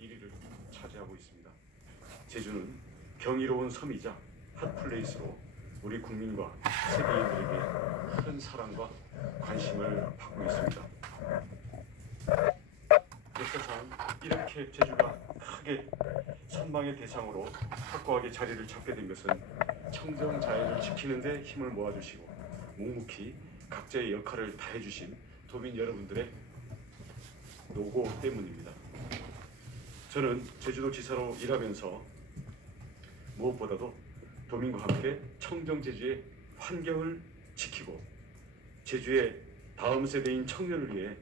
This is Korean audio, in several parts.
1위를 차지하고 있습니다. 제주는 경이로운 섬이자 핫플레이스로 우리 국민과 세계인들에게 큰 사랑과 관심을 받고 있습니다. 역사상 이렇게 제주가 크게 선망의 대상으로 확고하게 자리를 잡게 된 것은 청정 자연을 지키는 데 힘을 모아주시고 묵묵히 각자의 역할을 다해주신 도민 여러분들의 노고 때문입니다. 저는 제주도지사로 일하면서 무엇보다도 도민과 함께 청정 제주의 환경을 지키고 제주의 다음 세대인 청년을 위해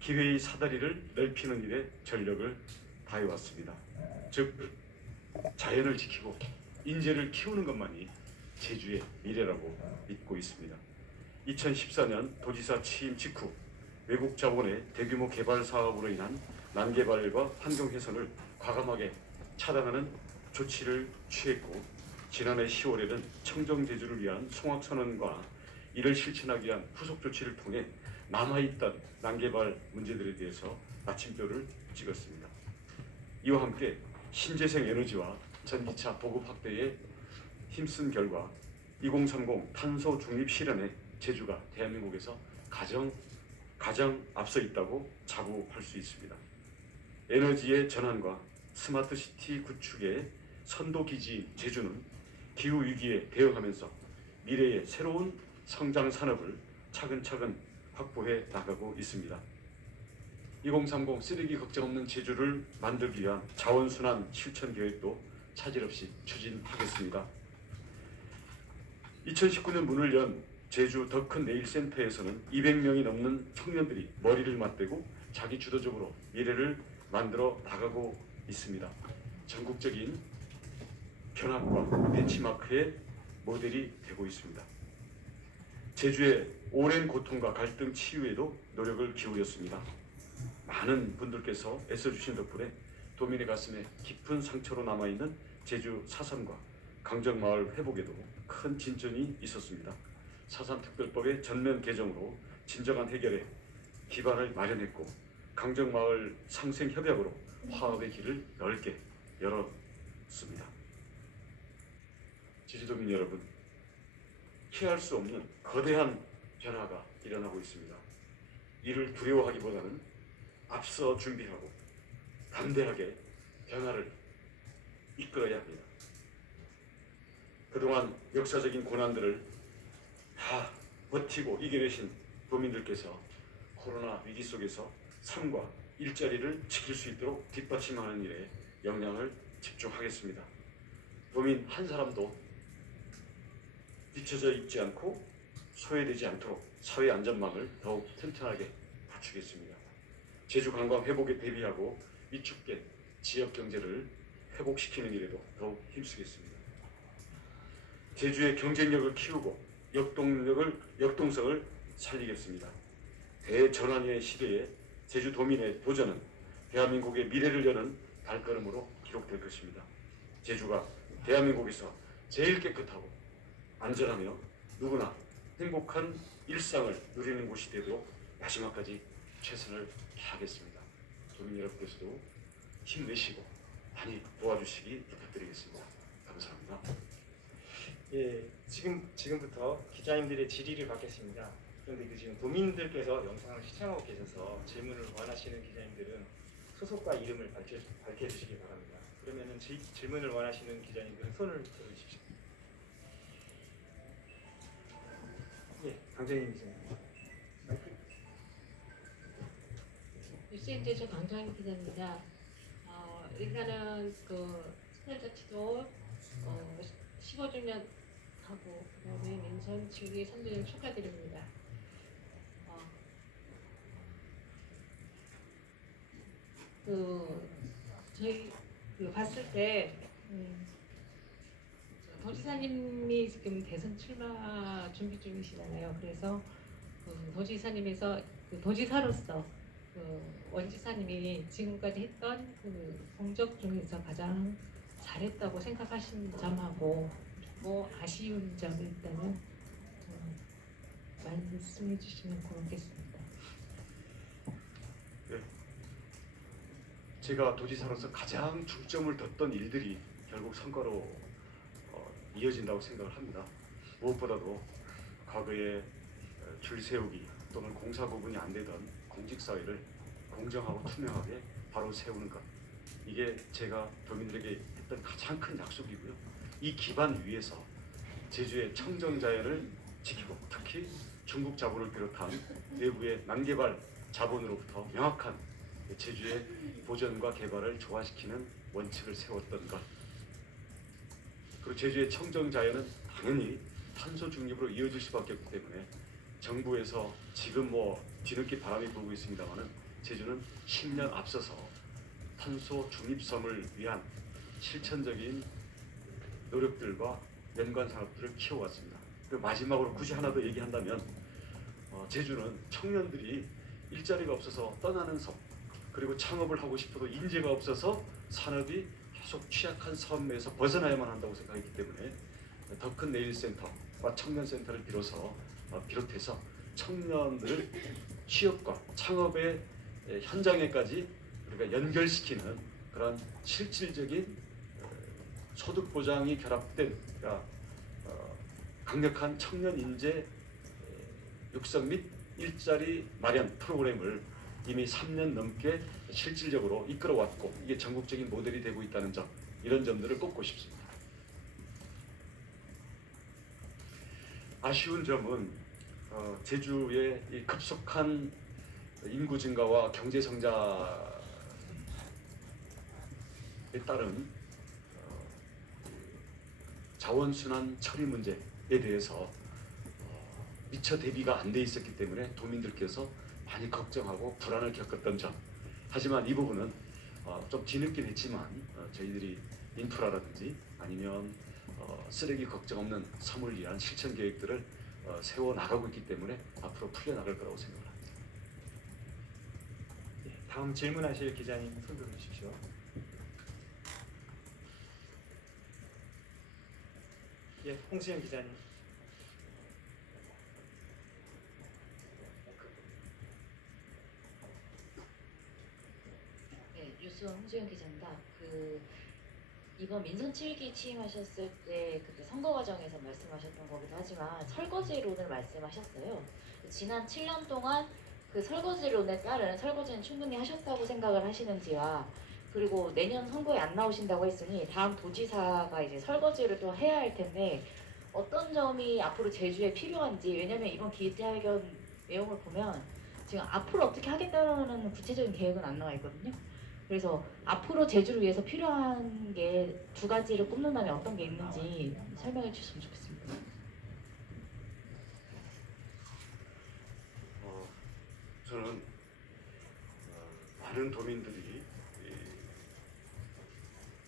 기회의 사다리를 넓히는 일에 전력을 다해왔습니다. 즉 자연을 지키고 인재를 키우는 것만이 제주의 미래라고 믿고 있습니다. 2014년 도지사 취임 직후 외국 자본의 대규모 개발 사업으로 인한 난개발과 환경 훼손을 과감하게 차단하는 조치를 취했고, 지난해 10월에는 청정 제주를 위한 송악선언과 이를 실천하기 위한 후속 조치를 통해 남아있던 난개발 문제들에 대해서 마침표를 찍었습니다. 이와 함께 신재생 에너지와 전기차 보급 확대에 힘쓴 결과 2030 탄소 중립 실현에 제주가 대한민국에서 가장 앞서 있다고 자부할 수 있습니다. 에너지의 전환과 스마트 시티 구축의 선도기지인 제주는 기후 위기에 대응하면서 미래의 새로운 성장 산업을 차근차근 확보해 나가고 있습니다. 2030 쓰레기 걱정 없는 제주를 만들기 위한 자원순환 실천 계획도 차질 없이 추진하겠습니다. 2019년 문을 연 제주 더 큰 네일센터에서는 200명이 넘는 청년들이 머리를 맞대고 자기 주도적으로 미래를 만들어 나가고 있습니다. 전국적인 견학과 벤치마크의 모델이 되고 있습니다. 제주의 오랜 고통과 갈등 치유에도 노력을 기울였습니다. 많은 분들께서 애써주신 덕분에 도민의 가슴에 깊은 상처로 남아있는 제주 사산과 강정마을 회복에도 큰 진전이 있었습니다. 사산특별법의 전면 개정으로 진정한 해결에 기반을 마련했고, 강정마을 상생협약으로 화합의 길을 넓게 열었습니다. 제주도민 여러분, 피할 수 없는 거대한 변화가 일어나고 있습니다. 이를 두려워하기보다는 앞서 준비하고 담대하게 변화를 이끌어야 합니다. 그동안 역사적인 고난들을 다 버티고 이겨내신 도민들께서 코로나 위기 속에서 삶과 일자리를 지킬 수 있도록 뒷받침하는 일에 역량을 집중하겠습니다. 도민 한 사람도 뒤처져 있지 않고 소외되지 않도록 사회 안전망을 더욱 튼튼하게 갖추겠습니다. 제주 관광 회복에 대비하고 위축된 지역 경제를 회복시키는 일에도 더욱 힘쓰겠습니다. 제주의 경쟁력을 키우고 역동성을 살리겠습니다. 대전환의 시대에 제주 도민의 도전은 대한민국의 미래를 여는 발걸음으로 기록될 것입니다. 제주가 대한민국에서 제일 깨끗하고 안전하며 누구나 행복한 일상을 누리는 곳이 되도록 마지막까지 최선을 다하겠습니다. 도민 여러분께서도 힘내시고 많이 도와주시기 부탁드리겠습니다. 감사합니다. 예, 지금부터 기자님들의 질의를 받겠습니다. 그런데 지금 도민들께서 영상을 시청하고 계셔서 질문을 원하시는 기자님들은 소속과 이름을 밝혀주시기 바랍니다. 그러면은 질문을 원하시는 기자님들은 손을 들어주십시오. 예, 강정희 기자님. 뉴스인 제주 강정희 기자입니다. 일단은 스펠자치도 15주년 하고 그다음에 민선 지구의 3주년 축하드립니다. 저희 봤을 때 도지사님이 지금 대선 출마 준비 중이시잖아요. 그래서 도지사님에서 도지사로서 원지사님이 지금까지 했던 공적 중에서 가장 잘했다고 생각하신 점하고 아쉬운 점을 있다면 말씀해 주시면 고맙겠습니다. 네. 제가 도지사로서 가장 중점을 뒀던 일들이 결국 선거로 이어진다고 생각을 합니다. 무엇보다도 과거에 줄 세우기 또는 공사 구분이 안 되던 공직사회를 공정하고 투명하게 바로 세우는 것, 이게 제가 도민들에게 했던 가장 큰 약속이고요. 이 기반 위에서 제주의 청정자연을 지키고 특히 중국 자본을 비롯한 외부의 난개발 자본으로부터 명확한 제주의 보전과 개발을 조화시키는 원칙을 세웠던 것, 그리고 제주의 청정자연은 당연히 탄소 중립으로 이어질 수밖에 없기 때문에 정부에서 지금 뒤늦게 바람이 불고 있습니다만은 제주는 10년 앞서서 탄소 중립성을 위한 실천적인 노력들과 연관 산업들을 키워왔습니다. 그리고 마지막으로 굳이 하나 더 얘기한다면 제주는 청년들이 일자리가 없어서 떠나는 섬, 그리고 창업을 하고 싶어도 인재가 없어서 산업이 계속 취약한 섬에서 벗어나야만 한다고 생각했기 때문에 더 큰 내일센터와 청년센터를 비롯해서 청년들 취업과 창업의 현장에까지 우리가 연결시키는 그런 실질적인 소득 보장이 결합된 강력한 청년 인재 육성 및 일자리 마련 프로그램을 이미 3년 넘게 실질적으로 이끌어왔고 이게 전국적인 모델이 되고 있다는 점, 이런 점들을 꼽고 싶습니다. 아쉬운 점은 제주의 이 급속한 인구 증가와 경제 성장에 따른 자원순환 처리 문제에 대해서 미처 대비가 안 돼 있었기 때문에 도민들께서 많이 걱정하고 불안을 겪었던 점. 하지만 이 부분은 좀 뒤늦긴 했지만 저희들이 인프라라든지 아니면 쓰레기 걱정 없는 섬을 위한 실천 계획들을 세워 나가고 있기 때문에 앞으로 풀려 나갈 거라고 생각합니다. 다음 질문하실 기자님 손 들어주십시오. 예, 홍수영 기자님. 네, 뉴스 홍수영 기자입니다. 이번 민선 7기 취임하셨을 때 그때 선거 과정에서 말씀하셨던 거기도 하지만 설거지론을 말씀하셨어요. 지난 7년 동안 그 설거지론에 따른 설거지는 충분히 하셨다고 생각을 하시는지와, 그리고 내년 선거에 안 나오신다고 했으니 다음 도지사가 이제 설거지를 또 해야 할 텐데 어떤 점이 앞으로 제주에 필요한지, 왜냐면 이번 기자회견 내용을 보면 지금 앞으로 어떻게 하겠다는 구체적인 계획은 안 나와 있거든요. 그래서 앞으로 제주를 위해서 필요한 게 두 가지를 꼽는다면 어떤 게 있는지 설명해 주셨으면 좋겠습니다. 저는 많은 도민들이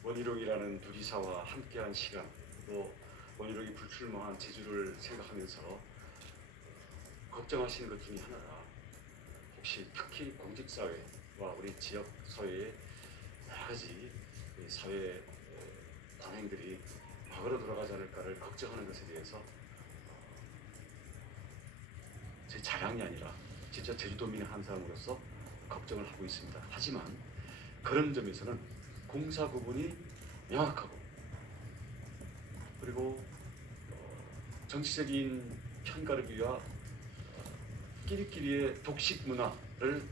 원희룡이라는 도지사와 함께한 시간, 또 원희룡이 불출마한 제주를 생각하면서 걱정하시는 것 중에 하나가 혹시 특히 공직사회와 우리 지역 사회의 여러 가지 사회 관행들이 과거로 돌아가지 않을까를 걱정하는 것에 대해서 제 자랑이 아니라 진짜 제주도민의 한 사람으로서 걱정을 하고 있습니다. 하지만 그런 점에서는 공사 구분이 명확하고 그리고 정치적인 편가르기와 끼리끼리의 독식 문화를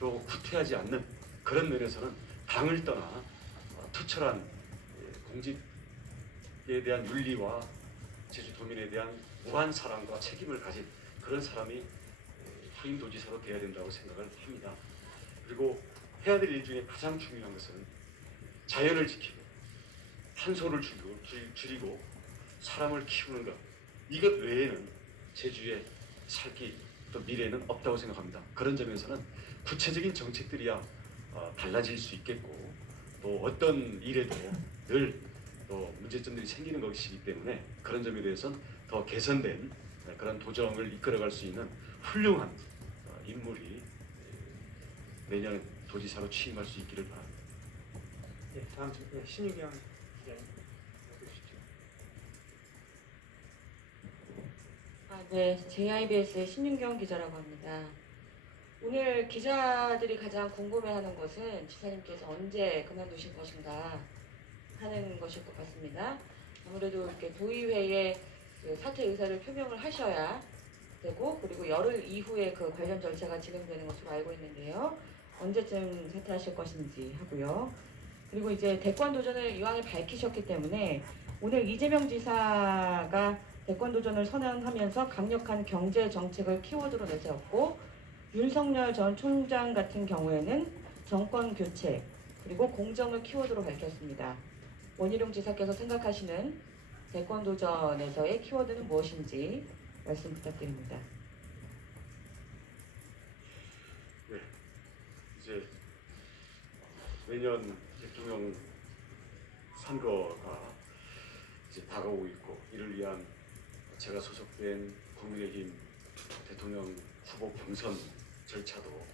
또 후퇴하지 않는 그런 면에서는 당을 떠나 투철한 공직에 대한 윤리와 제주도민에 대한 무한 사랑과 책임을 가진 그런 사람이 후임 도지사로 돼야 된다고 생각을 합니다. 그리고 해야 될 일 중에 가장 중요한 것은 자연을 지키고 탄소를 줄이고 사람을 키우는 것, 이것 외에는 제주의 살기 또 미래는 없다고 생각합니다. 그런 점에서는 구체적인 정책들이야 달라질 수 있겠고 또 어떤 일에도 늘 또 문제점들이 생기는 것이기 때문에 그런 점에 대해서는 더 개선된 그런 도정을 이끌어갈 수 있는 훌륭한 인물이 내년 도지사로 취임할 수 있기를 바랍니다. 예, 다음 신유경 기자님 해주십시오. 네, JIBS의 신윤경 기자라고 합니다. 오늘 기자들이 가장 궁금해하는 것은 지사님께서 언제 그만두실 것인가 하는 것일 것 같습니다. 아무래도 이렇게 도의회에 그 사퇴 의사를 표명을 하셔야 되고, 그리고 열흘 이후에 그 관련 절차가 진행되는 것으로 알고 있는데요. 언제쯤 사퇴하실 것인지 하고요. 그리고 이제 대권 도전을 이왕에 밝히셨기 때문에 오늘 이재명 지사가 대권 도전을 선언하면서 강력한 경제 정책을 키워드로 내세웠고, 윤석열 전 총장 같은 경우에는 정권 교체 그리고 공정을 키워드로 밝혔습니다. 원희룡 지사께서 생각하시는 대권 도전에서의 키워드는 무엇인지 말씀 부탁드립니다. 네, 이제 내년 대통령 선거가 이제 다가오고 있고, 이를 위한 제가 소속된 국민의힘 대통령 후보 경선 절차도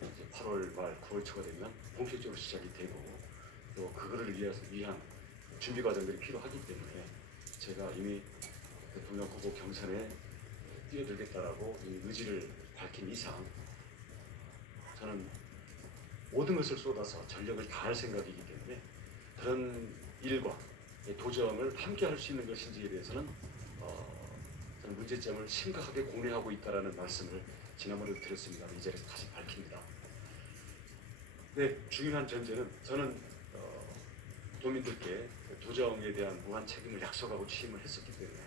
이제 8월 말 9월 초가 되면 본격적으로 시작이 되고, 또 그거를 위한 준비 과정들이 필요하기 때문에 제가 이미 대통령 후보 경선에 뛰어들겠다라고 이 의지를 밝힌 이상 저는 모든 것을 쏟아서 전력을 다할 생각이기 때문에 그런 일과 도전을 함께 할 수 있는 것인지에 대해서는 저는 문제점을 심각하게 고려하고 있다라는 말씀을 지난번에도 드렸습니다. 이 자리에서 다시 밝힙니다. 네, 중요한 전제는 저는 도민들께 도정에 대한 무한 책임을 약속하고 취임을 했었기 때문에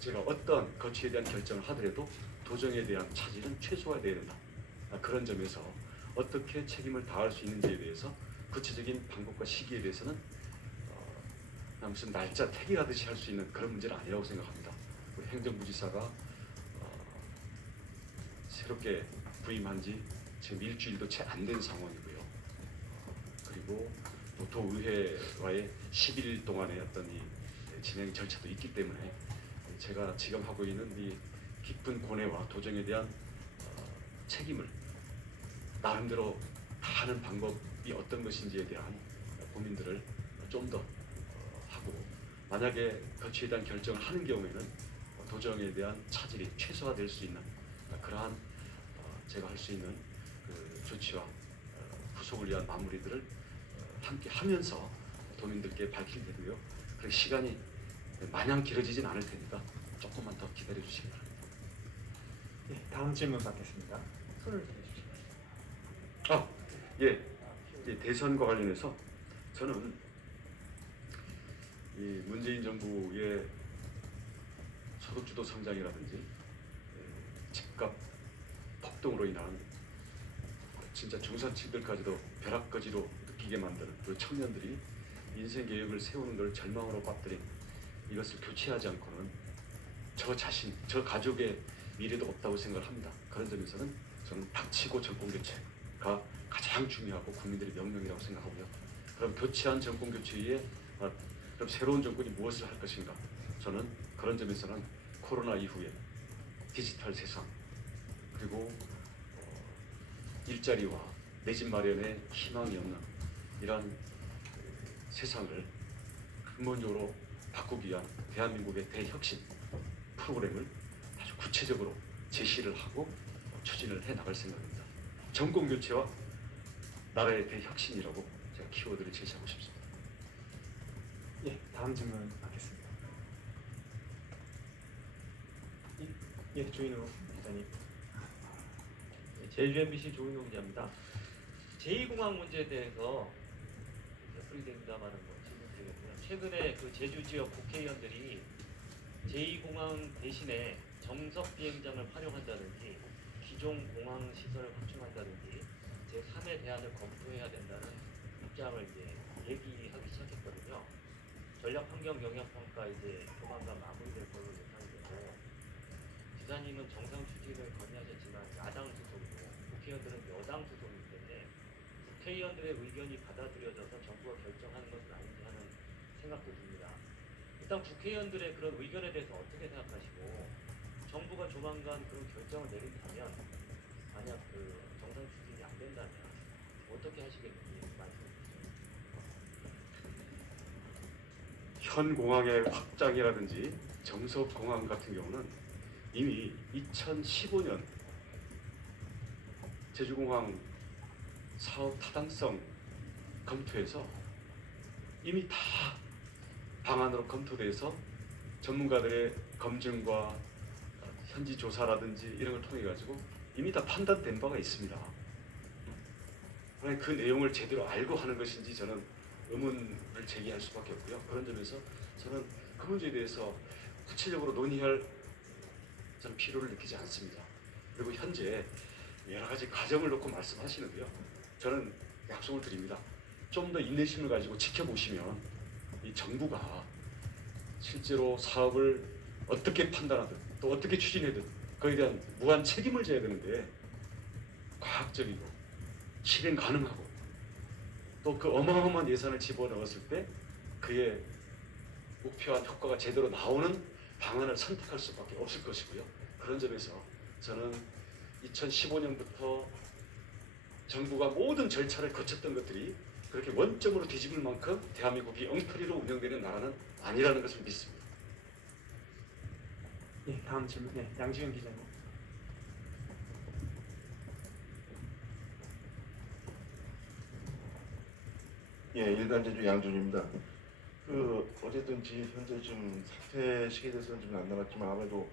제가 어떤 거취에 대한 결정을 하더라도 도정에 대한 차질은 최소화되어야 된다. 그런 점에서 어떻게 책임을 다할 수 있는지에 대해서 구체적인 방법과 시기에 대해서는 무슨 날짜 택일하듯이 할 수 있는 그런 문제는 아니라고 생각합니다. 우리 행정부지사가 새롭게 부임한 지 지금 일주일도 채 안 된 상황이고요. 그리고 도의회와의 10일 동안의 어떤 이 진행 절차도 있기 때문에 제가 지금 하고 있는 이 깊은 고뇌와 도정에 대한 책임을 나름대로 다하는 방법이 어떤 것인지에 대한 고민들을 좀 더 하고, 만약에 거취에 대한 결정을 하는 경우에는 도정에 대한 차질이 최소화될 수 있는 그러한 제가 할 수 있는 그 조치와 후속을 위한 마무리들을 함께 하면서 도민들께 밝힐 테고요. 그 시간이 마냥 길어지진 않을 테니까 조금만 더 기다려 주시기 바랍니다. 예, 다음 질문 받겠습니다. 손을 들어주시죠. 이 대선과 관련해서 저는 이 문재인 정부의 소득주도 성장이라든지 집값 폭등으로 인한 진짜 중산층들까지도 벼락거지로 느끼게 만드는 그 청년들이 인생 계획을 세우는 걸 절망으로 빠뜨린 이것을 교체하지 않고는 저 자신, 저 가족의 미래도 없다고 생각을 합니다. 그런 점에서는 저는 닥치고 정권 교체가 가장 중요하고 국민들의 명령이라고 생각하고요. 그럼 교체한 정권 교체 위에 그럼 새로운 정권이 무엇을 할 것인가? 저는 그런 점에서는 코로나 이후에 디지털 세상, 그리고 일자리와 내 집 마련에 희망이 없는 이런 세상을 근본적으로 바꾸기 위한 대한민국의 대혁신 프로그램을 아주 구체적으로 제시를 하고 추진을 해 나갈 생각입니다. 정권 교체와 나라의 대혁신이라고 제가 키워드를 제시하고 싶습니다. 예, 다음 질문 받겠습니다. 예, 조인호 기자님. 제주 MBC 조인호 기자입니다. 제2공항 문제에 대해서 프리드입니다만은 질문드리겠고요. 최근에 그 제주 지역 국회의원들이 제2공항 대신에 정석 비행장을 활용한다든지 기존 공항 시설을 확충한다든지 제3의 대안을 검토해야 된다는 입장을 이제 얘기하기 시작했거든요. 전략환경영향평가 이제 조만간 마무리될 걸로 예상이 되고, 지사님은 정상 추진을 건의하셨지만 야당 소속이고 국회의원들은 여당 소속이기 때문에 국회의원들의 의견이 받아들여져서 정부가 결정하는 것은 아닌지 하는 생각도 듭니다. 일단 국회의원들의 그런 의견에 대해서 어떻게 생각하시고, 정부가 조만간 그런 결정을 내린다면, 만약 그 정상 추진이 안 된다면 어떻게 하시겠는지 말씀해 주세요. 현 공항의 확장이라든지 정석 공항 같은 경우는 이미 2015년 제주공항 사업 타당성 검토에서 이미 다 방안으로 검토돼서 전문가들의 검증과 현지 조사라든지 이런 걸 통해 가지고 이미 다 판단된 바가 있습니다. 그러니 그 내용을 제대로 알고 하는 것인지 저는 의문을 제기할 수밖에 없고요. 그런 점에서 저는 그 문제에 대해서 구체적으로 논의할 저는 필요를 느끼지 않습니다. 그리고 현재 여러 가지 과정을 놓고 말씀하시는데요. 저는 약속을 드립니다. 좀 더 인내심을 가지고 지켜보시면 이 정부가 실제로 사업을 어떻게 판단하든 또 어떻게 추진하든 그에 대한 무한 책임을 져야 되는데 과학적이고 실행 가능하고 또 그 어마어마한 예산을 집어넣었을 때 그의 목표한 효과가 제대로 나오는 방안을 선택할 수밖에 없을 것이고요. 그런 점에서 저는 2015년부터 정부가 모든 절차를 거쳤던 것들이 그렇게 원점으로 뒤집을 만큼 대한민국이 엉터리로 운영되는 나라는 아니라는 것을 믿습니다. 예, 다음 질문. 네, 양지윤 기자님. 예, 일간제주 양준입니다. 어쨌든지 현재 지금 사퇴 시기에 대해서는 좀 안 나갔지만 아무래도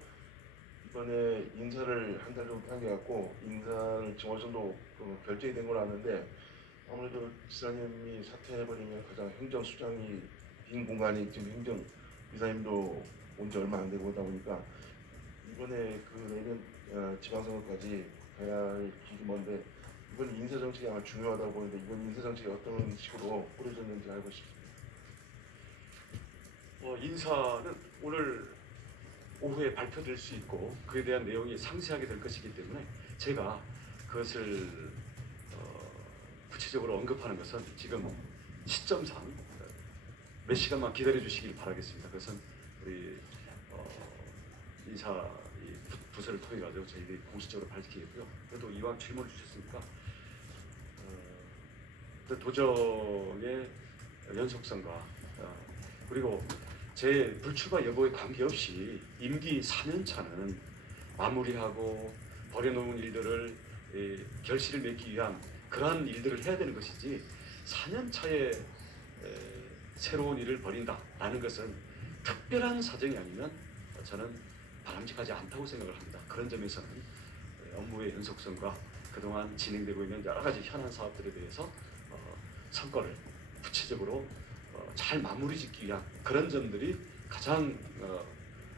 이번에 인사를 한 달 정도 당겨갖고 인사를 지금 어느 정도 결정이 된 걸 아는데 아무래도 지사님이 사퇴해버리면 가장 행정수장이 빈 공간이 지금 이사님도 온 지 얼마 안 되고 오다 보니까 이번에 내년 지방선거까지 가야 할 길이 먼데 이번 인사정책이 아마 중요하다고 보는데 이번 인사정책이 어떤 식으로 꾸려졌는지 알고 싶습니다. 인사는 오늘 오후에 발표될 수 있고 그에 대한 내용이 상세하게 될 것이기 때문에 제가 그것을 구체적으로 언급하는 것은 지금 시점상 몇 시간만 기다려 주시길 바라겠습니다. 그것은 우리 인사 부서를 통해 가지고 저희들이 공식적으로 밝히겠고요. 그래도 이왕 질문을 주셨으니까 도정의 연속성과 그리고 제 불출마 여부에 관계없이 임기 4년 차는 마무리하고 버려놓은 일들을 결실을 맺기 위한 그러한 일들을 해야 되는 것이지 4년 차에 새로운 일을 벌인다라는 것은 특별한 사정이 아니면 저는 바람직하지 않다고 생각을 합니다. 그런 점에서는 업무의 연속성과 그동안 진행되고 있는 여러 가지 현안 사업들에 대해서 성과를 구체적으로 잘 마무리 짓기 위한 그런 점들이 가장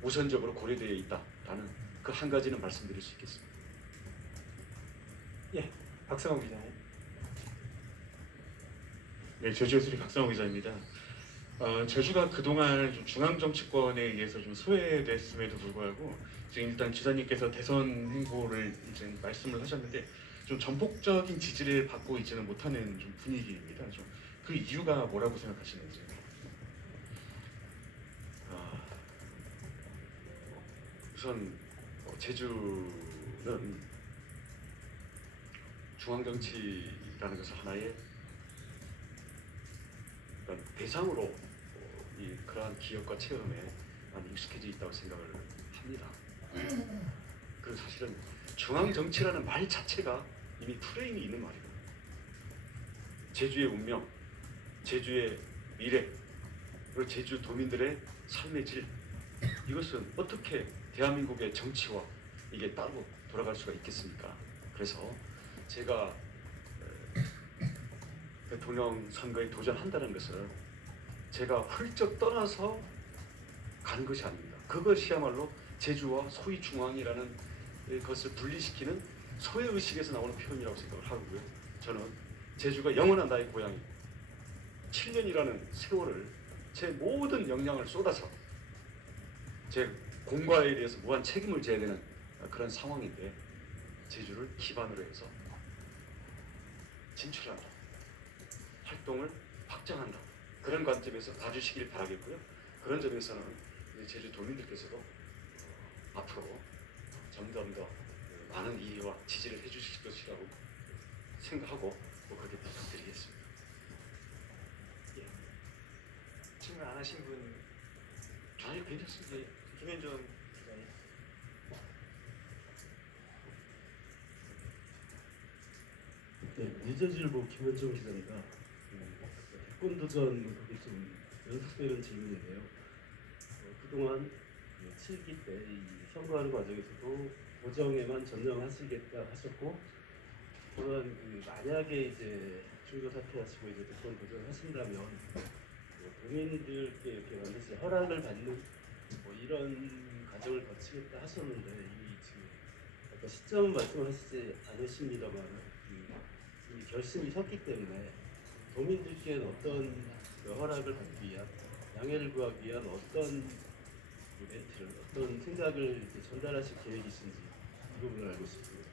우선적으로 고려되어 있다라는 그 한 가지는 말씀드릴 수 있겠습니다. 예, 박성호 기자님. 네, 제주예술이 박성호 기자입니다. 제주가 그동안 좀 중앙 정치권에 의해서 좀 소외됐음에도 불구하고 지금 일단 지사님께서 대선 행보를 이제 말씀을 하셨는데 좀 전폭적인 지지를 받고 있지는 못하는 좀 분위기입니다. 좀 그 이유가 뭐라고 생각하시는지. 우선 제주는 중앙 정치라는 것을 하나의 대상으로 그러한 기억과 체험에 많이 익숙해져 있다고 생각을 합니다. 그리고 사실은 중앙 정치라는 말 자체가 이미 프레임이 있는 말이고 제주의 운명, 제주의 미래, 그리고 제주 도민들의 삶의 질 이것은 어떻게 대한민국의 정치와 이게 따로 돌아갈 수가 있겠습니까? 그래서 제가 대통령 선거에 도전한다는 것은 제가 훌쩍 떠나서 가는 것이 아닙니다. 그것이야말로 제주와 소위 중앙이라는 것을 분리시키는 소외의식에서 나오는 표현이라고 생각을 하고요. 저는 제주가 영원한 나의 고향이 7년이라는 세월을 제 모든 역량을 쏟아서 제 공과에 대해서 무한 책임을 져야 되는 그런 상황인데 제주를 기반으로 해서 진출한다. 활동을 확장한다. 그런 관점에서 봐주시길 바라겠고요. 그런 점에서는 제주 도민들께서도 앞으로 점점 더 많은 이해와 지지를 해주실 것이라고 생각하고 그렇게 부탁드리겠습니다. 예. 질문 안 하신 분. 아니 괜찮습니다. 예, 김현준 기자님. 미전질보 김현정 기자입니다. 대권 도전 그게 좀 연속되는 질문인데요. 그동안 7기 때 이 선거하는 과정에서도 도정에만 전념하시겠다 하셨고, 또한 만약에 이제 중도 사퇴하시고 이제 대권 도전하신다면 도민들께 이렇게 반드시 허락을 받는 이런 과정을 거치겠다 하셨는데 이미 지금 아까 시점 말씀하시지 않으십니다만 이미 결심이 섰기 때문에 도민들께는 어떤 허락을 받기 위한 양해를 구하기 위한 어떤 멘트를 어떤 생각을 이제 전달하실 계획이신지 이 부분을 알고 싶습니다.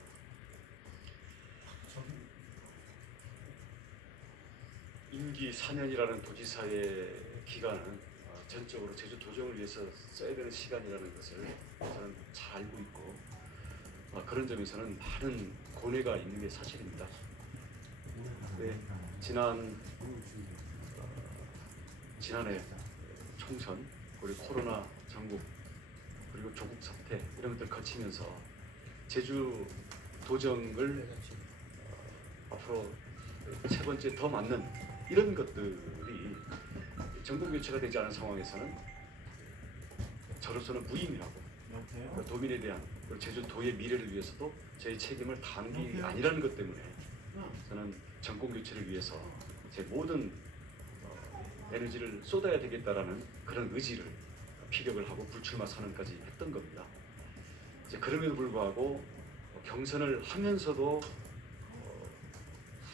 임기 4년이라는 도지사의 기간은 전적으로 제주 도정을 위해서 써야 되는 시간이라는 것을 저는 잘 알고 있고 그런 점에서는 많은 고뇌가 있는 게 사실입니다. 네, 지난해 총선 그리고 코로나 전국 그리고 조국 사태 이런 것들 거치면서 제주 도정을 앞으로 세 번째 더 맞는 이런 것들이 정권 교체가 되지 않은 상황에서는 저로서는 무의미하고 도민에 대한 그리고 제주도의 미래를 위해서도 저희 책임을 다한 게 아니라는 것 때문에 저는 정권 교체를 위해서 제 모든 에너지를 쏟아야 되겠다라는 그런 의지를 피력을 하고 불출마 선언까지 했던 겁니다. 이제 그럼에도 불구하고 경선을 하면서도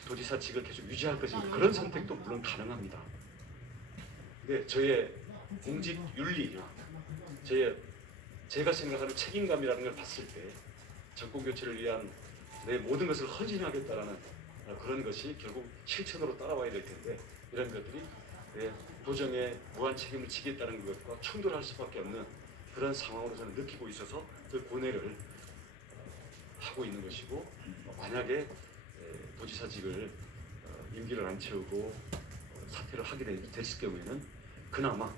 도지사직을 계속 유지할 것인가 그런 선택도 물론 가능합니다. 근데 저의 공직 윤리나 제가 생각하는 책임감이라는 걸 봤을 때 정권 교체를 위한 내 모든 것을 헌신하겠다라는 그런 것이 결국 실천으로 따라와야 될 텐데 이런 것들이 내 도정에 무한 책임을 지겠다는 것과 충돌할 수밖에 없는 그런 상황으로 저는 느끼고 있어서 그 고뇌를 하고 있는 것이고 만약에 도지사직을 임기를 안 채우고 사퇴를 하게 됐을 경우에는 그나마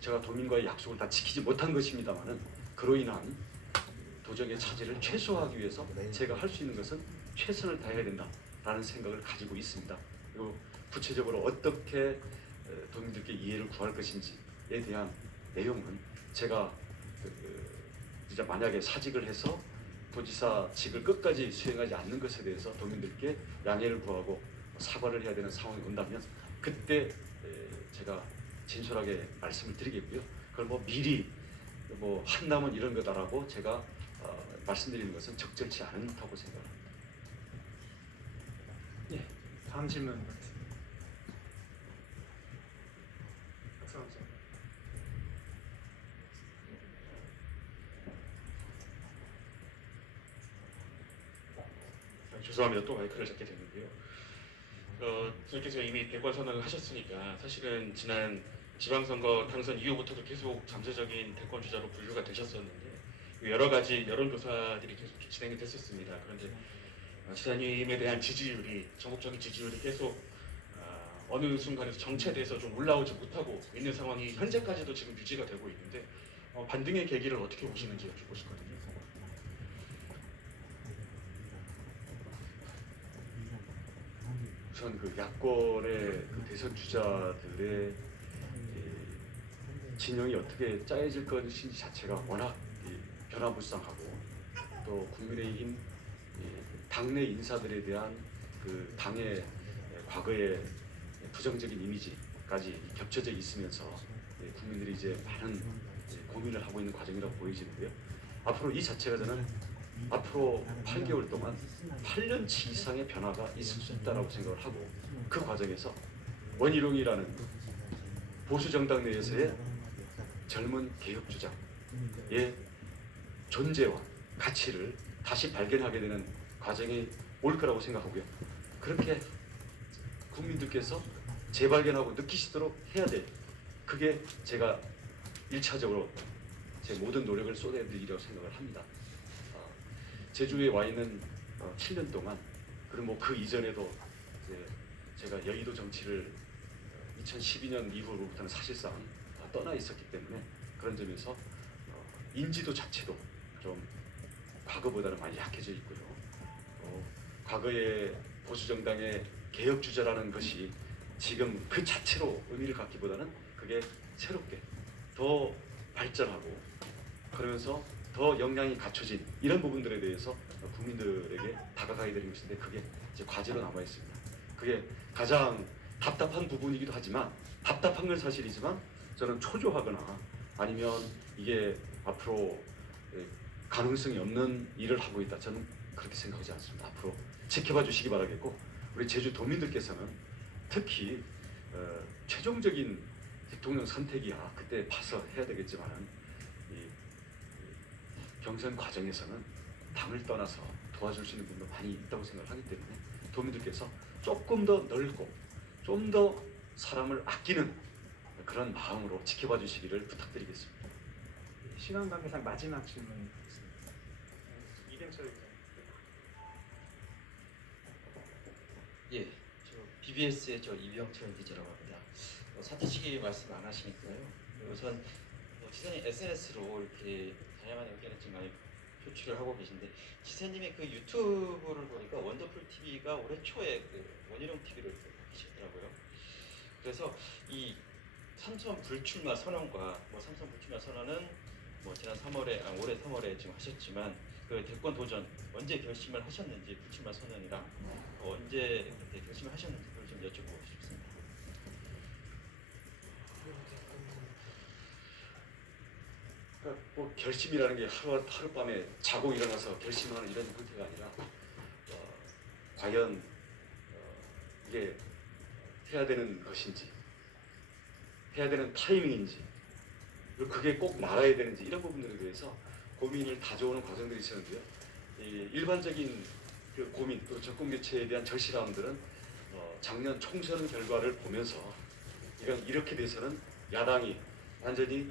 제가 도민과의 약속을 다 지키지 못한 것입니다만은 그로 인한 도정의 차질을 최소화하기 위해서 제가 할 수 있는 것은 최선을 다해야 된다라는 생각을 가지고 있습니다. 그리고 구체적으로 어떻게 도민들께 이해를 구할 것인지에 대한 내용은 제가 진짜 만약에 사직을 해서 도지사직을 끝까지 수행하지 않는 것에 대해서 도민들께 양해를 구하고 사과를 해야 되는 상황이 온다면 그때 제가 진솔하게 말씀을 드리겠고요. 그걸 뭐 미리 한다면 이런 거다라고 제가 말씀드리는 것은 적절치 않다고 생각합니다. 예, 다음 질문 받겠습니다. 박상훈 씨. 죄송합니다. 또 마이크를 잡게 됐는데요. 선생님께서 이미 대권 선언을 하셨으니까 사실은 지난 지방선거 당선 이후부터도 계속 잠재적인 대권 주자로 분류가 되셨었는데 여러 가지 여론조사들이 계속 진행이 됐었습니다. 그런데 지사님에 대한 지지율이 전국적인 지지율이 계속 어느 순간에서 정체돼서 좀 올라오지 못하고 있는 상황이 현재까지도 지금 유지가 되고 있는데 반등의 계기를 어떻게 보시는지 여쭙고 싶거든요. 우선 그 야권의 그 대선 주자들의 진영이 어떻게 짜여질 것인지 자체가 워낙 변화무쌍하고 또 국민의힘 당내 인사들에 대한 그 당의 과거의 부정적인 이미지까지 겹쳐져 있으면서 국민들이 이제 많은 고민을 하고 있는 과정이라고 보여지는데요. 앞으로 이 자체가 저는 앞으로 8개월 동안 8년치 이상의 변화가 있을 수 있다고 생각을 하고 그 과정에서 원희룡이라는 보수 정당 내에서의 젊은 개혁 주자의 존재와 가치를 다시 발견하게 되는 과정이 올 거라고 생각하고요. 그렇게 국민들께서 재발견하고 느끼시도록 해야 돼. 그게 제가 1차적으로 제 모든 노력을 쏟아드리려고 생각을 합니다. 제주에 와 있는 7년 동안 그리고 뭐 그 이전에도 이제 제가 여의도 정치를 2012년 이후로부터는 사실상 떠나 있었기 때문에 그런 점에서 인지도 자체도 좀 과거보다는 많이 약해져 있고요. 과거에 보수 정당의 개혁 주자라는 것이 지금 그 자체로 의미를 갖기보다는 그게 새롭게 더 발전하고 그러면서 더 역량이 갖춰진 이런 부분들에 대해서 국민들에게 다가가야 되는 것인데 그게 이제 과제로 남아 있습니다. 그게 가장 답답한 부분이기도 하지만 답답한 건 사실이지만 저는 초조하거나 아니면 이게 앞으로 가능성이 없는 일을 하고 있다. 저는 그렇게 생각하지 않습니다. 앞으로 지켜봐 주시기 바라겠고 우리 제주 도민들께서는 특히 최종적인 대통령 선택이야 그때 봐서 해야 되겠지만은 이 경선 과정에서는 당을 떠나서 도와줄 수 있는 분도 많이 있다고 생각하기 때문에 도민들께서 조금 더 넓고 좀 더 사람을 아끼는 그런 마음으로 지켜봐 주시기를 부탁드리겠습니다. 시간 관계상 마지막 질문이 있습니다. 이병철 기자님. 예, 저 BBS의 이병철 기자라고 합니다. 사퇴 시기 말씀 안 하시니까요. 우선 지사님 SNS로 이렇게 다양한 의견을 지금 많이 표출을 하고 계신데 지사님의 그 유튜브를 보니까 원더풀 TV가 올해 초에 그 원희룡 TV를 바꾸시더라고요. 그래서 이 삼선 불출마 선언과 삼선 불출마 선언은 지난 3월에 올해 3월에 지금 하셨지만 그 대권 도전 언제 결심을 하셨는지 불출마 선언이랑 언제 그때 결심을 하셨는지 그걸 좀 여쭤보고 싶습니다. 그러니까 뭐 결심이라는 게 하룻밤에 자고 일어나서 결심하는 이런 형태가 아니라 과연 이게 해야 되는 것인지 해야 되는 타이밍인지 그리고 그게 꼭 말아야 되는지 이런 부분들에 대해서 고민을 다져오는 과정들이 있었는데요. 이 일반적인 그 고민 그리고 정권 교체에 대한 절실함들은 작년 총선 결과를 보면서 이렇게 돼서는 야당이 완전히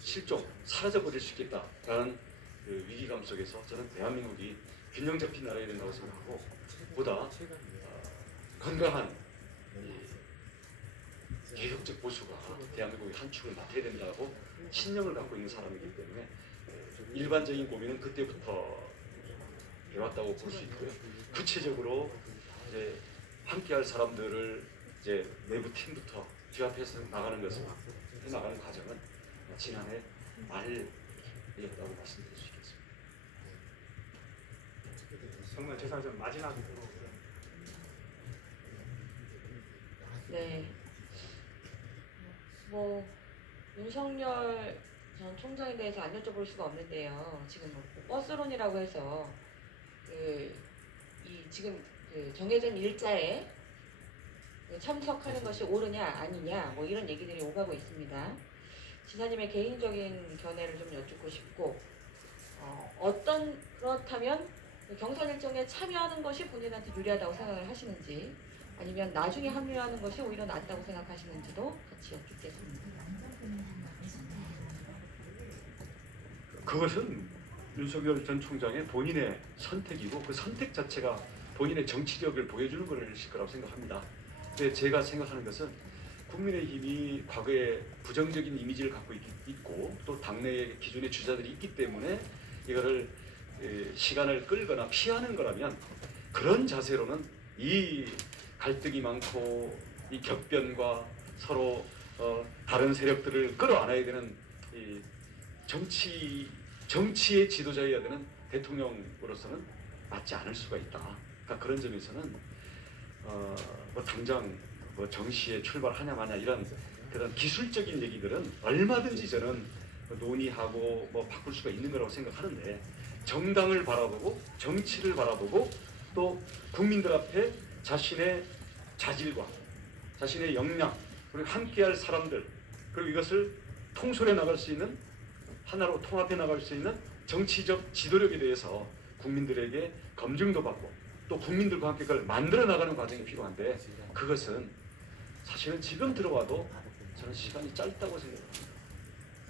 실종, 사라져버릴 수 있겠다라는 그 위기감 속에서 저는 대한민국이 균형 잡힌 나라야 된다고 생각하고 보다 건강한 개혁적 보수가 대한민국의 한 축을 맡아야 된다고 신념을 갖고 있는 사람이기 때문에 일반적인 고민은 그때부터 해왔다고 볼 수 있고요. 구체적으로 이제 함께할 사람들을 이제 내부 팀부터 규합해서 나가는 것은 나가는 과정은 지난해 말이었다고 말씀드릴 수 있겠습니다. 정말 죄송하지만 마지막으로 네. 윤석열 전 총장에 대해서 안 여쭤볼 수가 없는데요. 지금 버스론이라고 해서 지금 정해진 일자에 참석하는 것이 옳으냐 아니냐 이런 얘기들이 오가고 있습니다. 지사님의 개인적인 견해를 좀 여쭙고 싶고 그렇다면 경선 일정에 참여하는 것이 본인한테 유리하다고 생각을 하시는지 아니면 나중에 합류하는 것이 오히려 낫다고 생각하시는지도 같이 여쭙겠습니다. 그것은 윤석열 전 총장의 본인의 선택이고 그 선택 자체가 본인의 정치력을 보여주는 것일 거라고 생각합니다. 근데 제가 생각하는 것은 국민의힘이 과거에 부정적인 이미지를 갖고 있고 또 당내의 기존의 주자들이 있기 때문에 이거를 시간을 끌거나 피하는 거라면 그런 자세로는 이 갈등이 많고 이 격변과 서로 다른 세력들을 끌어안아야 되는 이 정치의 지도자여야 되는 대통령으로서는 맞지 않을 수가 있다. 그러니까 그런 점에서는 당장 정시에 출발하냐 마냐 이런 그런 기술적인 얘기들은 얼마든지 저는 논의하고 바꿀 수가 있는 거라고 생각하는데 정당을 바라보고 정치를 바라보고 또 국민들 앞에 자신의 자질과 자신의 역량 그리고 함께할 사람들 그리고 이것을 통솔해 나갈 수 있는 하나로 통합해 나갈 수 있는 정치적 지도력에 대해서 국민들에게 검증도 받고 또 국민들과 함께 그걸 만들어 나가는 과정이 필요한데 그것은 사실은 지금 들어와도 저는 시간이 짧다고 생각합니다.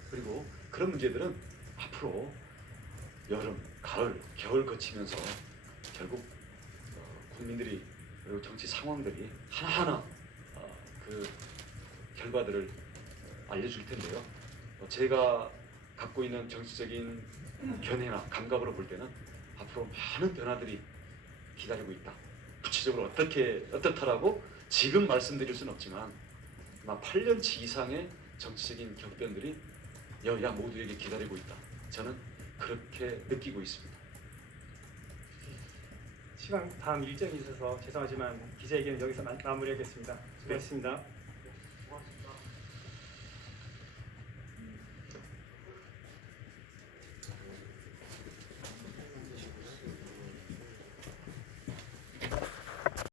그리고 그런 문제들은 앞으로 여름, 가을, 겨울 거치면서 결국 국민들이 그리고 정치 상황들이 하나하나 그 결과들을 알려줄 텐데요. 제가 갖고 있는 정치적인 견해나 감각으로 볼 때는 앞으로 많은 변화들이 기다리고 있다. 구체적으로 어떻다라고 지금 말씀드릴 수는 없지만 아마 8년치 이상의 정치적인 격변들이 여야 모두에게 기다리고 있다. 저는 그렇게 느끼고 있습니다. 시간 다음 일정이 있어서 죄송하지만 기자회견 여기서 마무리하겠습니다. 수고하셨습니다.